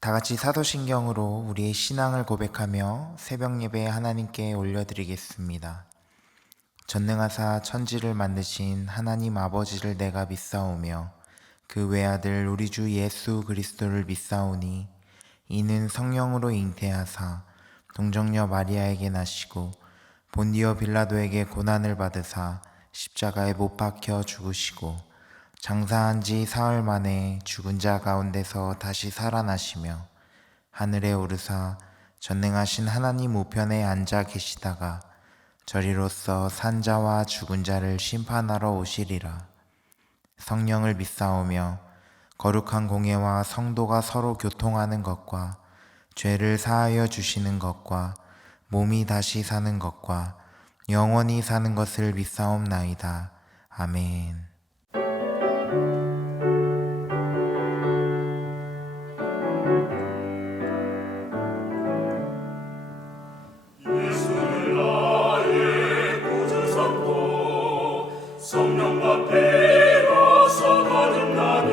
다 같이 사도신경으로 우리의 신앙을 고백하며 새벽 예배 하나님께 올려드리겠습니다. 전능하사 천지를 만드신 하나님 아버지를 내가 믿사오며 그 외아들 우리 주 예수 그리스도를 믿사오니 이는 성령으로 잉태하사 동정녀 마리아에게 나시고 본디오 빌라도에게 고난을 받으사 십자가에 못 박혀 죽으시고 장사한 지 사흘 만에 죽은 자 가운데서 다시 살아나시며 하늘에 오르사 전능하신 하나님 우편에 앉아 계시다가 저리로서 산자와 죽은 자를 심판하러 오시리라. 성령을 믿사오며 거룩한 공예와 성도가 서로 교통하는 것과 죄를 사하여 주시는 것과 몸이 다시 사는 것과 영원히 사는 것을 믿사옵나이다. 아멘. 예수를 나의 구주 삼고 성령과 피로써 거듭나니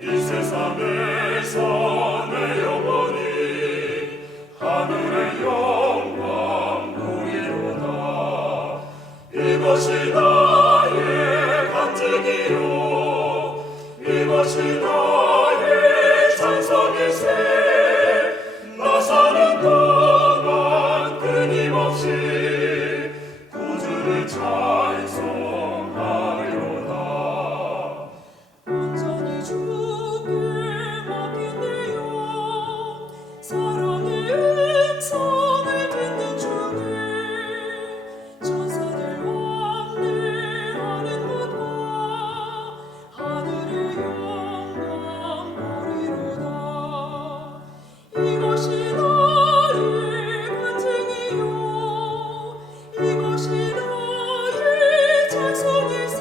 이 세상에서 내 영혼이 하늘의 영광 보이로다. 이것이 나의 간증이요 이것이 나의 찬송일세. 나 사는 동안 끊임없이 구주를 찬송하리로다. 온전히 주께 맡긴대요. 사랑의 음성을 듣는 주님, 천사들 왕래하는 곳과 하늘의 영광 보리로다. 이것이 나의 간증이요 이것이 나의 찬송일세.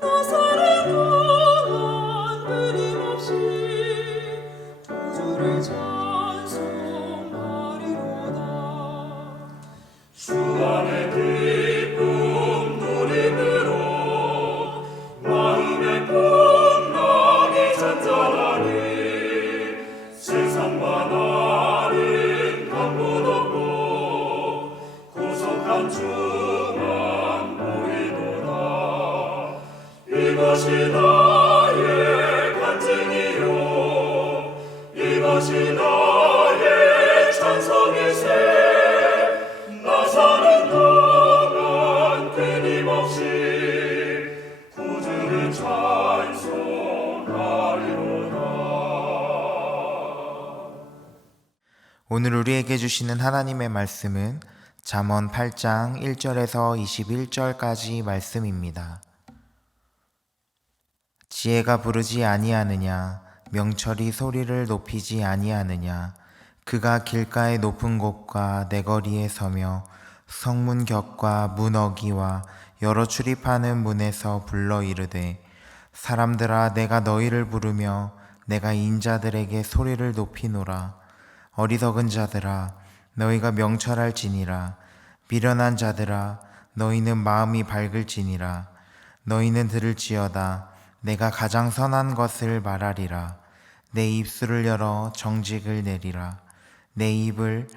나 사는 동안 끊임없이 구주를 찬송하리로다. 주 안의 기쁨 누림으로 마음의 풍랑이 잔잔하니 세상과 나는 강분 없고 구속한 주만 보이노라. 이것이 나의 간증이요 이것이 나의 찬송일세. 나 사는 동안 끊임없이 구주를 찬송하리로다. 오늘 우리에게 주시는 하나님의 말씀은 잠언 8장 1절에서 21절까지 말씀입니다. 지혜가 부르지 아니하느냐, 명철이 소리를 높이지 아니하느냐. 그가 길가의 높은 곳과 내거리에 서며 성문 격과 문 어기와 여러 출입하는 문에서 불러 이르되, 사람들아 내가 너희를 부르며 내가 인자들에게 소리를 높이노라. 어리석은 자들아 너희가 명철할지니라. 미련한 자들아 너희는 마음이 밝을지니라. 너희는 들을지어다. 내가 가장 선한 것을 말하리라. 내 입술을 열어 정직을 내리라. 내 입을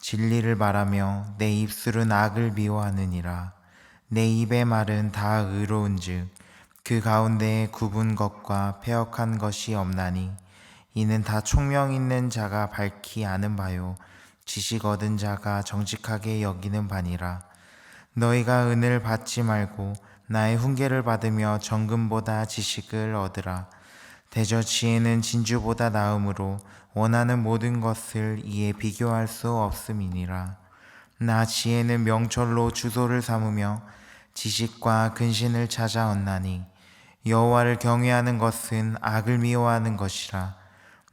진리를 말하며 내 입술은 악을 미워하느니라. 내 입의 말은 다 의로운즉 그 가운데에 굽은 것과 패역한 것이 없나니 이는 다 총명 있는 자가 밝히 아는 바요 지식 얻은 자가 정직하게 여기는 바니라. 너희가 은을 받지 말고 나의 훈계를 받으며 정금보다 지식을 얻으라. 대저 지혜는 진주보다 나음으로 원하는 모든 것을 이에 비교할 수 없음이니라. 나 지혜는 명철로 주소를 삼으며 지식과 근신을 찾아 얻나니 여호와를 경외하는 것은 악을 미워하는 것이라.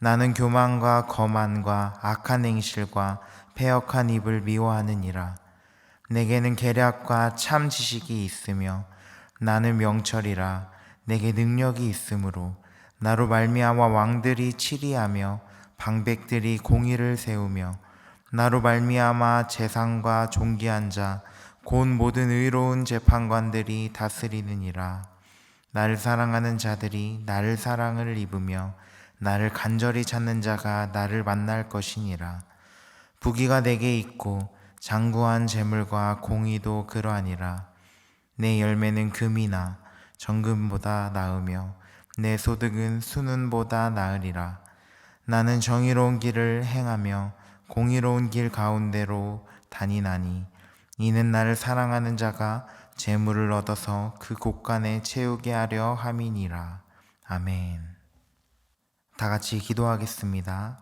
나는 교만과 거만과 악한 행실과 패역한 입을 미워하느니라. 내게는 계략과 참 지식이 있으며 나는 명철이라. 내게 능력이 있으므로 나로 말미암아 왕들이 치리하며 방백들이 공의를 세우며 나로 말미암아 재상과 존귀한 자 곧 모든 의로운 재판관들이 다스리느니라. 나를 사랑하는 자들이 나를 사랑을 입으며 나를 간절히 찾는 자가 나를 만날 것이니라. 부귀가 내게 있고 장구한 재물과 공의도 그러하니라. 내 열매는 금이나 정금보다 나으며 내 소득은 순은보다 나으리라. 나는 정의로운 길을 행하며 공의로운 길 가운데로 다니나니 이는 나를 사랑하는 자가 재물을 얻어서 그 곳간에 채우게 하려 함이니라. 아멘. 다 같이 기도하겠습니다.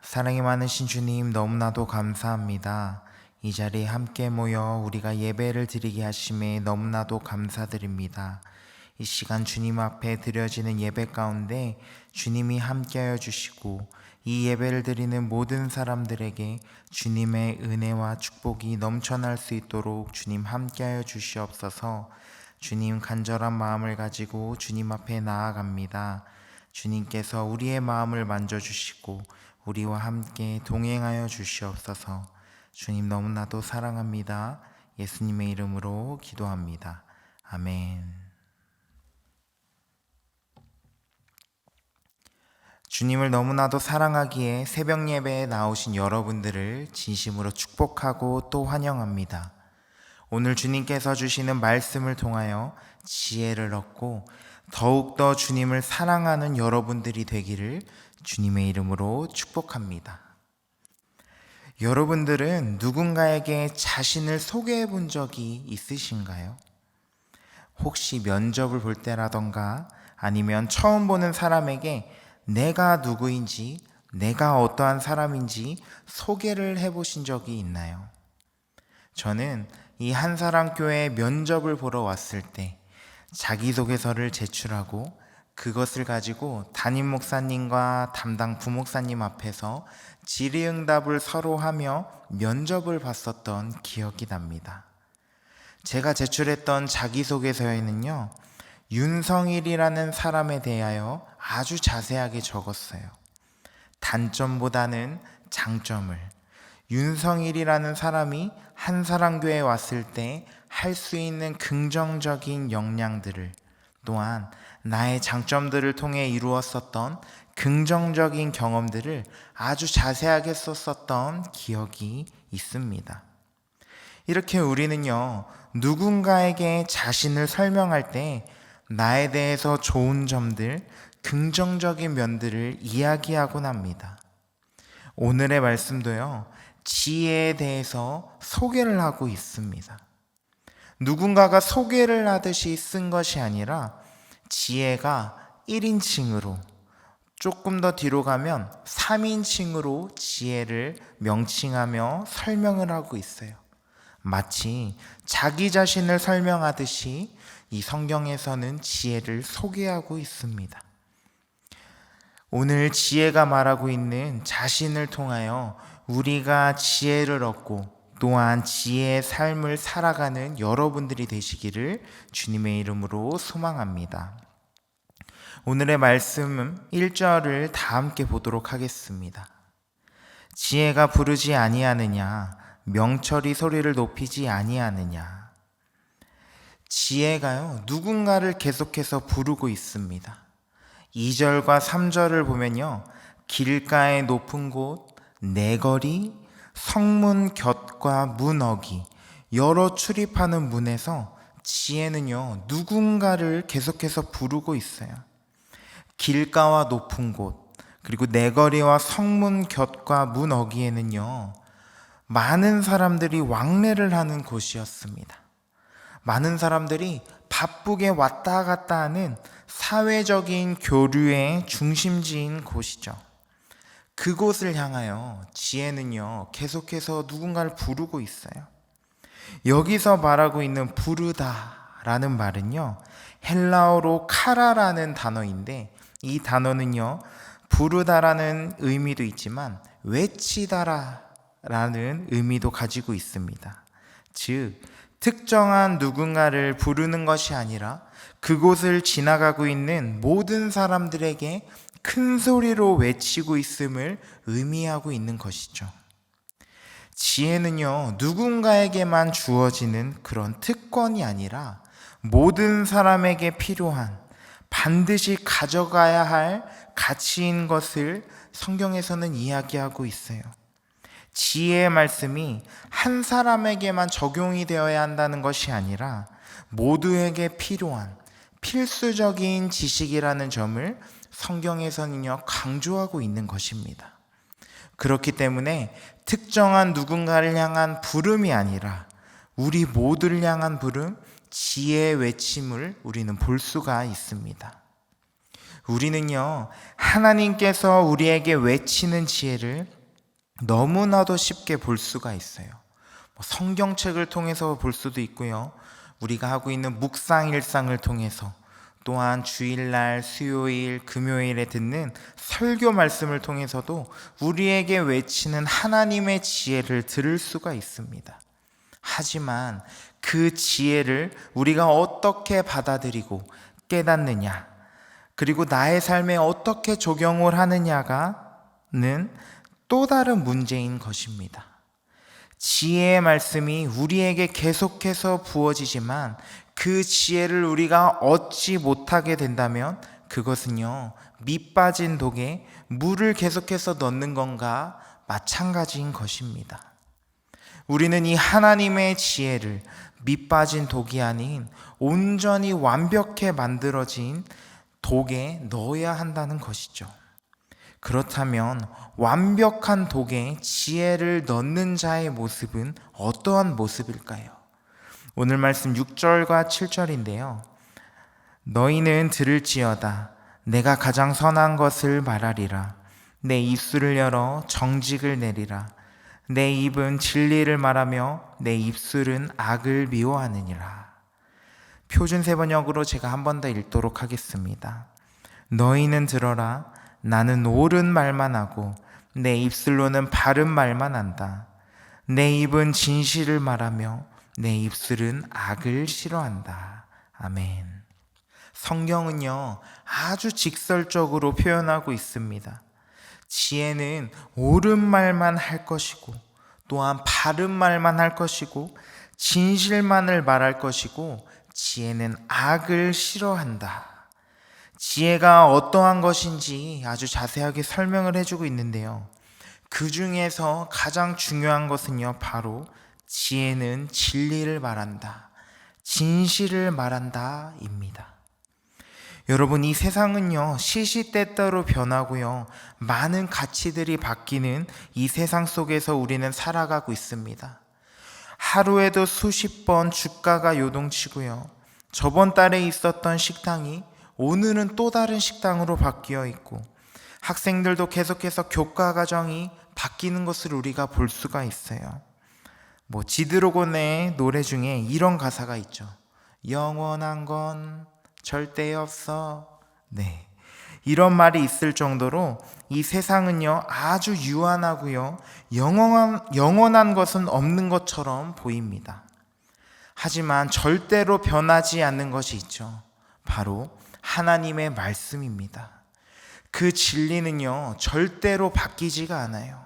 사랑이 많으신 주님, 너무나도 감사합니다. 이 자리에 함께 모여 우리가 예배를 드리게 하심에 너무나도 감사드립니다. 이 시간 주님 앞에 드려지는 예배 가운데 주님이 함께하여 주시고 이 예배를 드리는 모든 사람들에게 주님의 은혜와 축복이 넘쳐날 수 있도록 주님 함께하여 주시옵소서. 주님, 간절한 마음을 가지고 주님 앞에 나아갑니다. 주님께서 우리의 마음을 만져주시고 우리와 함께 동행하여 주시옵소서. 주님, 너무나도 사랑합니다. 예수님의 이름으로 기도합니다. 아멘. 주님을 너무나도 사랑하기에 새벽 예배에 나오신 여러분들을 진심으로 축복하고 또 환영합니다. 오늘 주님께서 주시는 말씀을 통하여 지혜를 얻고 더욱더 주님을 사랑하는 여러분들이 되기를 주님의 이름으로 축복합니다. 여러분들은 누군가에게 자신을 소개해 본 적이 있으신가요? 혹시 면접을 볼 때라던가 아니면 처음 보는 사람에게 내가 누구인지, 내가 어떠한 사람인지 소개를 해보신 적이 있나요? 저는 이 한사랑교회 면접을 보러 왔을 때 자기소개서를 제출하고 그것을 가지고 담임 목사님과 담당 부목사님 앞에서 질의응답을 서로 하며 면접을 봤었던 기억이 납니다. 제가 제출했던 자기소개서에는요, 윤성일이라는 사람에 대하여 아주 자세하게 적었어요. 단점보다는 장점을, 윤성일이라는 사람이 한사랑교회에 왔을 때 할 수 있는 긍정적인 역량들을, 또한 나의 장점들을 통해 이루었었던 긍정적인 경험들을 아주 자세하게 썼었던 기억이 있습니다. 이렇게 우리는요, 누군가에게 자신을 설명할 때 나에 대해서 좋은 점들, 긍정적인 면들을 이야기하곤 합니다. 오늘의 말씀도요, 지혜에 대해서 소개를 하고 있습니다. 누군가가 소개를 하듯이 쓴 것이 아니라 지혜가 1인칭으로, 조금 더 뒤로 가면 3인칭으로 지혜를 명칭하며 설명을 하고 있어요. 마치 자기 자신을 설명하듯이 이 성경에서는 지혜를 소개하고 있습니다. 오늘 지혜가 말하고 있는 자신을 통하여 우리가 지혜를 얻고 또한 지혜의 삶을 살아가는 여러분들이 되시기를 주님의 이름으로 소망합니다. 오늘의 말씀 1절을 다 함께 보도록 하겠습니다. 지혜가 부르지 아니하느냐, 명철이 소리를 높이지 아니하느냐. 지혜가요, 누군가를 계속해서 부르고 있습니다. 2절과 3절을 보면요, 길가의 높은 곳, 내거리, 성문 곁과 문어기, 여러 출입하는 문에서 지혜는요, 누군가를 계속해서 부르고 있어요. 길가와 높은 곳, 그리고 내거리와 성문 곁과 문어기에는요, 많은 사람들이 왕래를 하는 곳이었습니다. 많은 사람들이 바쁘게 왔다 갔다 하는 사회적인 교류의 중심지인 곳이죠. 그곳을 향하여 지혜는요, 계속해서 누군가를 부르고 있어요. 여기서 말하고 있는 부르다라는 말은요, 헬라어로 카라라는 단어인데 이 단어는요, 부르다라는 의미도 있지만 외치다라는 의미도 가지고 있습니다. 즉, 특정한 누군가를 부르는 것이 아니라 그곳을 지나가고 있는 모든 사람들에게 큰 소리로 외치고 있음을 의미하고 있는 것이죠. 지혜는요, 누군가에게만 주어지는 그런 특권이 아니라 모든 사람에게 필요한 반드시 가져가야 할 가치인 것을 성경에서는 이야기하고 있어요. 지혜의 말씀이 한 사람에게만 적용이 되어야 한다는 것이 아니라 모두에게 필요한 필수적인 지식이라는 점을 성경에서는요 강조하고 있는 것입니다. 그렇기 때문에 특정한 누군가를 향한 부름이 아니라 우리 모두를 향한 부름, 지혜의 외침을 우리는 볼 수가 있습니다. 우리는요 하나님께서 우리에게 외치는 지혜를 너무나도 쉽게 볼 수가 있어요. 성경책을 통해서 볼 수도 있고요, 우리가 하고 있는 묵상 일상을 통해서, 또한 주일날, 수요일, 금요일에 듣는 설교 말씀을 통해서도 우리에게 외치는 하나님의 지혜를 들을 수가 있습니다. 하지만 그 지혜를 우리가 어떻게 받아들이고 깨닫느냐, 그리고 나의 삶에 어떻게 적용을 하느냐가는 또 다른 문제인 것입니다. 지혜의 말씀이 우리에게 계속해서 부어지지만 그 지혜를 우리가 얻지 못하게 된다면 그것은요 밑 빠진 독에 물을 계속해서 넣는 것과 마찬가지인 것입니다. 우리는 이 하나님의 지혜를 밑 빠진 독이 아닌 온전히 완벽해 만들어진 독에 넣어야 한다는 것이죠. 그렇다면 완벽한 독에 지혜를 넣는 자의 모습은 어떠한 모습일까요? 오늘 말씀 6절과 7절인데요. 너희는 들을지어다. 내가 가장 선한 것을 말하리라. 내 입술을 열어 정직을 내리라. 내 입은 진리를 말하며 내 입술은 악을 미워하느니라. 표준 세번역으로 제가 한 번 더 읽도록 하겠습니다. 너희는 들어라. 나는 옳은 말만 하고 내 입술로는 바른 말만 한다. 내 입은 진실을 말하며 내 입술은 악을 싫어한다. 아멘. 성경은요 아주 직설적으로 표현하고 있습니다. 지혜는 옳은 말만 할 것이고, 또한 바른 말만 할 것이고, 진실만을 말할 것이고, 지혜는 악을 싫어한다. 지혜가 어떠한 것인지 아주 자세하게 설명을 해주고 있는데요, 그 중에서 가장 중요한 것은요 바로 지혜는 진리를 말한다, 진실을 말한다 입니다. 여러분, 이 세상은요 시시때때로 변하고요 많은 가치들이 바뀌는 이 세상 속에서 우리는 살아가고 있습니다. 하루에도 수십 번 주가가 요동치고요, 저번 달에 있었던 식당이 오늘은 또 다른 식당으로 바뀌어 있고, 학생들도 계속해서 교과 과정이 바뀌는 것을 우리가 볼 수가 있어요. 지드래곤의 노래 중에 이런 가사가 있죠. 영원한 건 절대 없어. 네, 이런 말이 있을 정도로 이 세상은요 아주 유한하고요 영원한 것은 없는 것처럼 보입니다. 하지만 절대로 변하지 않는 것이 있죠. 바로 하나님의 말씀입니다. 그 진리는요 절대로 바뀌지가 않아요.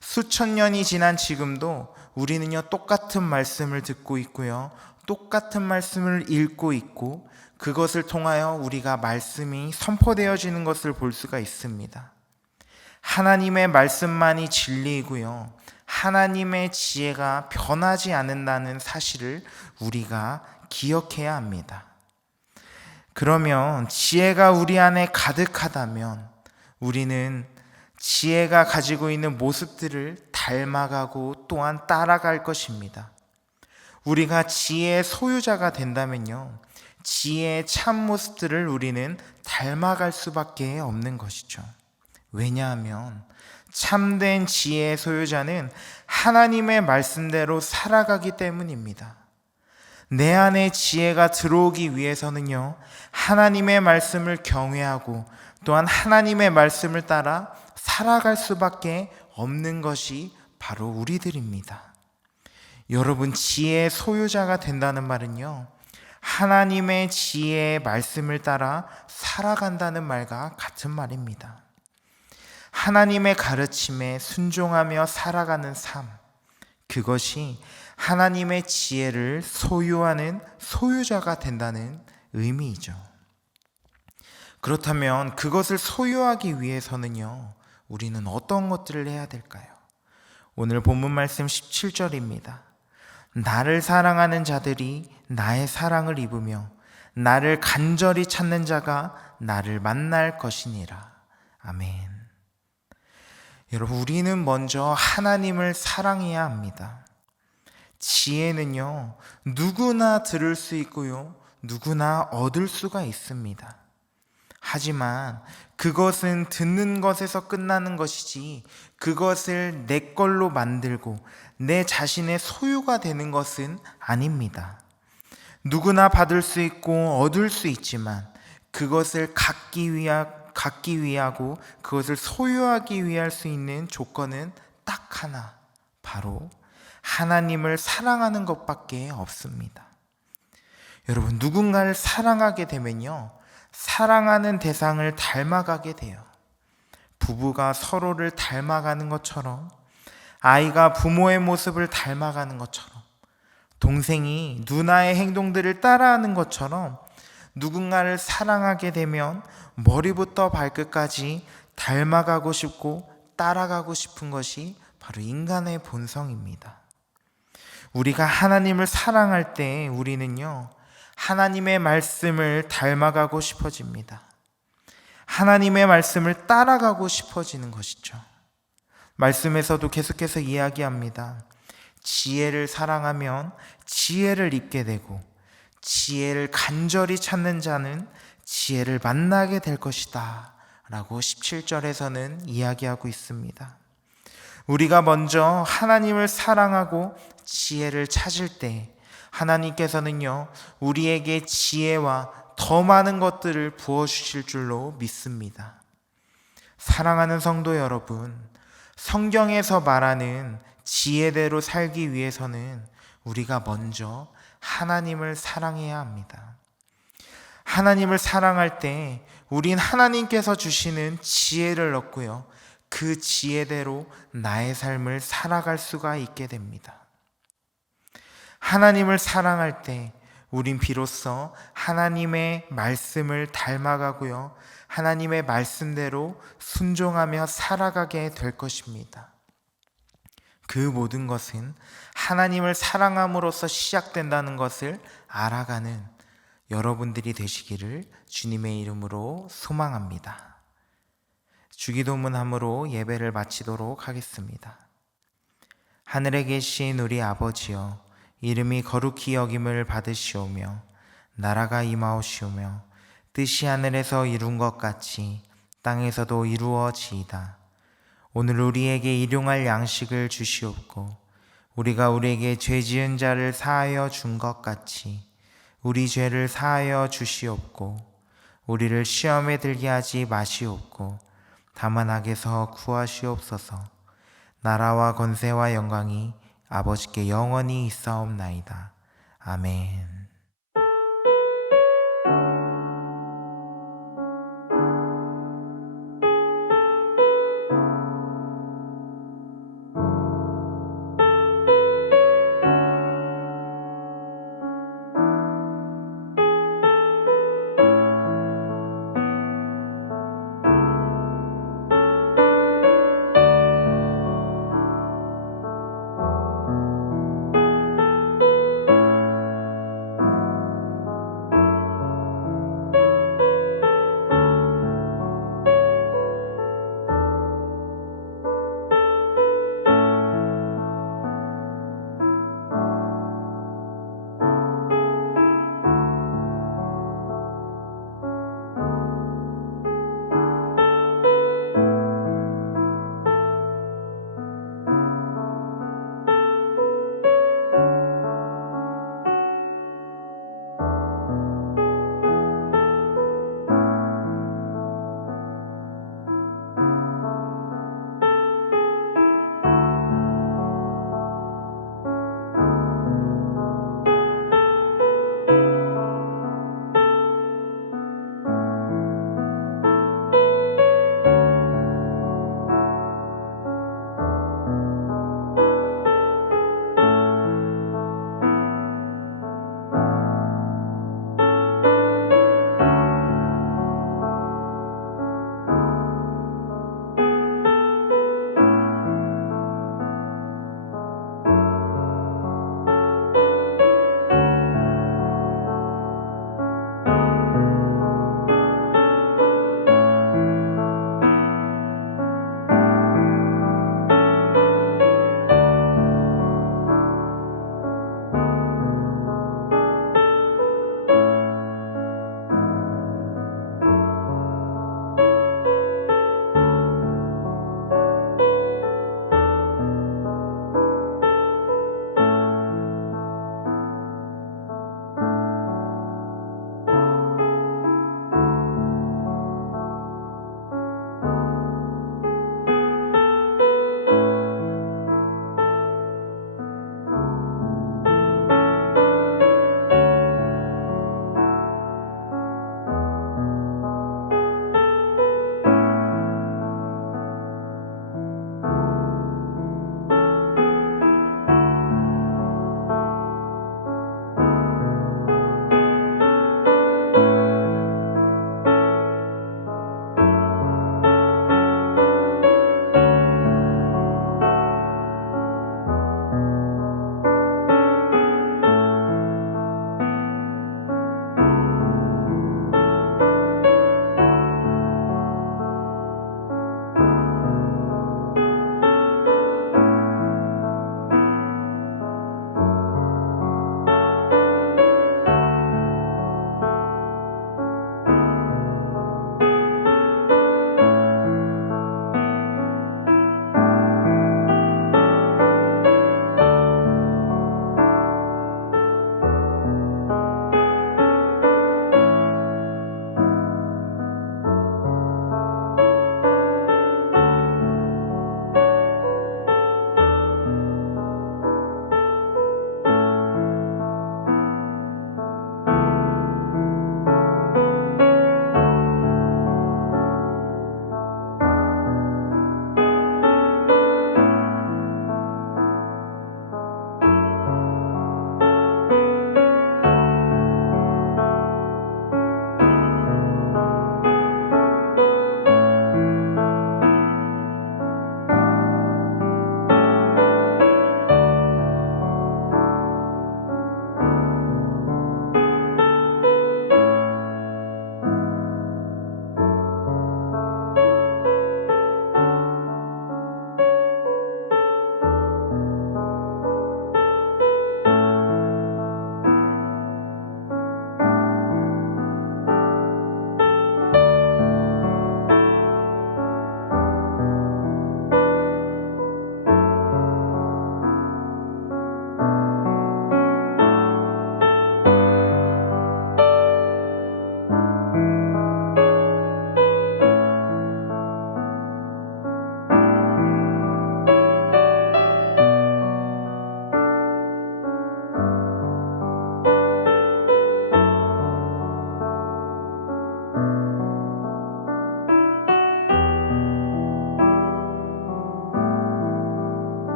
수천 년이 지난 지금도 우리는요 똑같은 말씀을 듣고 있고요, 똑같은 말씀을 읽고 있고, 그것을 통하여 우리가 말씀이 선포되어지는 것을 볼 수가 있습니다. 하나님의 말씀만이 진리이고요, 하나님의 지혜가 변하지 않는다는 사실을 우리가 기억해야 합니다. 그러면 지혜가 우리 안에 가득하다면 우리는 지혜가 가지고 있는 모습들을 닮아가고 또한 따라갈 것입니다. 우리가 지혜의 소유자가 된다면요, 지혜의 참 모습들을 우리는 닮아갈 수밖에 없는 것이죠. 왜냐하면 참된 지혜의 소유자는 하나님의 말씀대로 살아가기 때문입니다. 내 안에 지혜가 들어오기 위해서는요 하나님의 말씀을 경외하고 또한 하나님의 말씀을 따라 살아갈 수밖에 없는 것이 바로 우리들입니다. 여러분, 지혜의 소유자가 된다는 말은요 하나님의 지혜의 말씀을 따라 살아간다는 말과 같은 말입니다. 하나님의 가르침에 순종하며 살아가는 삶, 그것이 하나님의 지혜를 소유하는 소유자가 된다는 의미이죠. 그렇다면 그것을 소유하기 위해서는요, 우리는 어떤 것들을 해야 될까요? 오늘 본문 말씀 17절입니다. 나를 사랑하는 자들이 나의 사랑을 입으며 나를 간절히 찾는 자가 나를 만날 것이니라. 아멘. 여러분, 우리는 먼저 하나님을 사랑해야 합니다. 지혜는요, 누구나 들을 수 있고요, 누구나 얻을 수가 있습니다. 하지만 그것은 듣는 것에서 끝나는 것이지 그것을 내 걸로 만들고 내 자신의 소유가 되는 것은 아닙니다. 누구나 받을 수 있고 얻을 수 있지만 그것을 갖기 위하고 그것을 소유하기 위할 수 있는 조건은 딱 하나, 바로 하나님을 사랑하는 것밖에 없습니다. 여러분, 누군가를 사랑하게 되면요, 사랑하는 대상을 닮아가게 돼요. 부부가 서로를 닮아가는 것처럼, 아이가 부모의 모습을 닮아가는 것처럼, 동생이 누나의 행동들을 따라하는 것처럼 누군가를 사랑하게 되면 머리부터 발끝까지 닮아가고 싶고 따라가고 싶은 것이 바로 인간의 본성입니다. 우리가 하나님을 사랑할 때 우리는요, 하나님의 말씀을 닮아가고 싶어집니다. 하나님의 말씀을 따라가고 싶어지는 것이죠. 말씀에서도 계속해서 이야기합니다. 지혜를 사랑하면 지혜를 입게 되고 지혜를 간절히 찾는 자는 지혜를 만나게 될 것이다 라고 17절에서는 이야기하고 있습니다. 우리가 먼저 하나님을 사랑하고 지혜를 찾을 때 하나님께서는요, 우리에게 지혜와 더 많은 것들을 부어주실 줄로 믿습니다. 사랑하는 성도 여러분, 성경에서 말하는 지혜대로 살기 위해서는 우리가 먼저 하나님을 사랑해야 합니다. 하나님을 사랑할 때 우린 하나님께서 주시는 지혜를 얻고요, 그 지혜대로 나의 삶을 살아갈 수가 있게 됩니다. 하나님을 사랑할 때 우린 비로소 하나님의 말씀을 닮아가고요, 하나님의 말씀대로 순종하며 살아가게 될 것입니다. 그 모든 것은 하나님을 사랑함으로써 시작된다는 것을 알아가는 여러분들이 되시기를 주님의 이름으로 소망합니다. 주기도문함으로 예배를 마치도록 하겠습니다. 하늘에 계신 우리 아버지여, 이름이 거룩히 여김을 받으시오며 나라가 임하오시오며 뜻이 하늘에서 이룬 것 같이 땅에서도 이루어지이다. 오늘 우리에게 일용할 양식을 주시옵고 우리가 우리에게 죄 지은 자를 사하여 준 것 같이 우리 죄를 사하여 주시옵고 우리를 시험에 들게 하지 마시옵고 다만 악에서 구하시옵소서. 나라와 권세와 영광이 아버지께 영원히 있사옵나이다. 아멘.